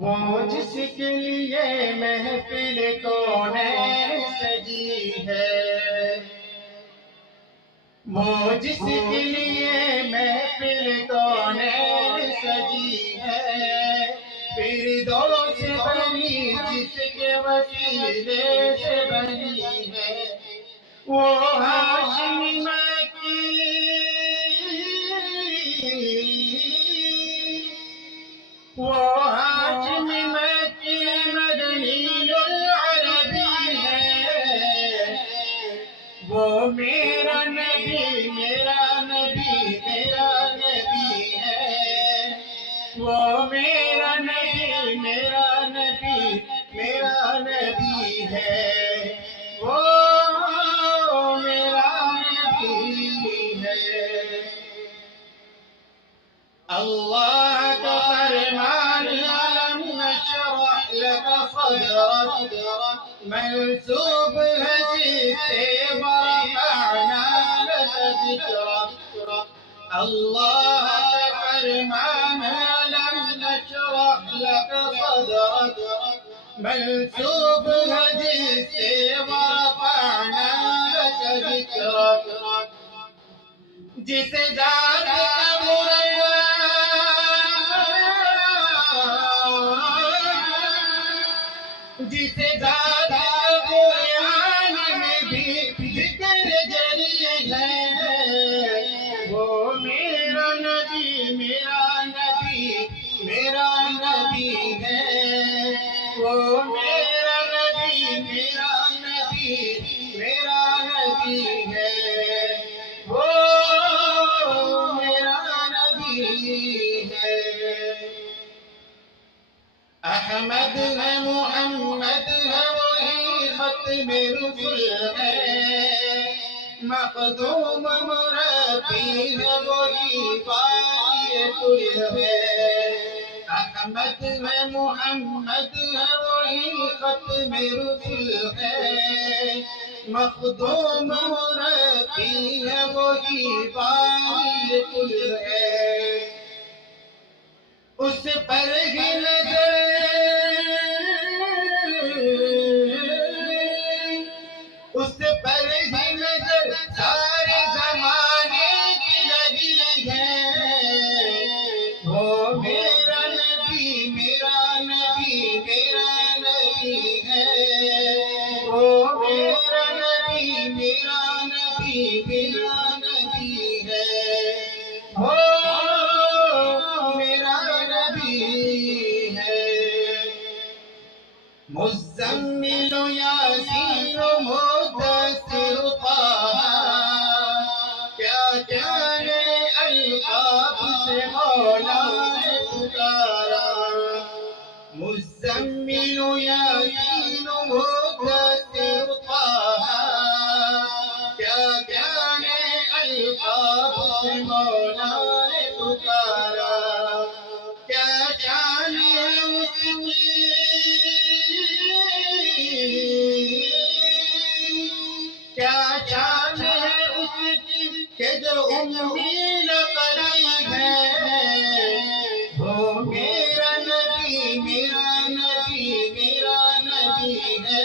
وہ جس کے لیے محفل کونین سجی ہے، وہ جس کے لیے محفل کونین سجی ہے، فردوس بنی جس کے وسیلے سے بنی ہے، وہ ہاشمی مکی، وہ ہاشمی مکی مدنی العربی ہے، وہ میرا نبی میرا نبی میرا نبی ہے، وہ میرا نبی میرا نبی میرا نبی ہے، وہ میرا نبی ہے۔ اللہ کا فرمان علم نشرح لك صدرك منسوب ہے جس سے ورفعنا لك ذکرک۔ اللہ کا فرمان علم نشرح لك صدرك منسوب ہے جس سے ورفعنا لك ذکرک۔ جس ذات کا جس ذات کا قرآن میں بھی ذکر جلی ہے، وہ میرا نبی میرا نبی میرا نبی ہے، وہ میرا نبی میرا نبی میرا نبی ہے، وہ میرا نبی ہے۔ احمد ہے محمد ہے وہی ختم رسل ہے، مخدوم مربی ہے وہی باری کل ہے۔ احمد ہے محمد ہے وہی ختم رسل ہے، مخدوم مربی ہے وہی باری کل ہے۔ اس پر ہی نظر اس پر ہی نظر سارے زمانے کی لگی ہے، وہ میرا نبی میرا نبی میرا نبی ہے، وہ میرا نبی میرا نبی میرا نبی ہے، وہ میرا نبی ہے۔ مزمل یاسین مدثر طہ، کیا جانے القاب سے مولا نے پکارا، مزمل یاسین مدثر طہ، کیا جانے القاب سے مولا نے پکارا، کیا جانے اس کی کیا جان ہے اس کی کہ جو امی لقڑی ہے، وہ میرا نبی میرا نبی میرا نبی ہے۔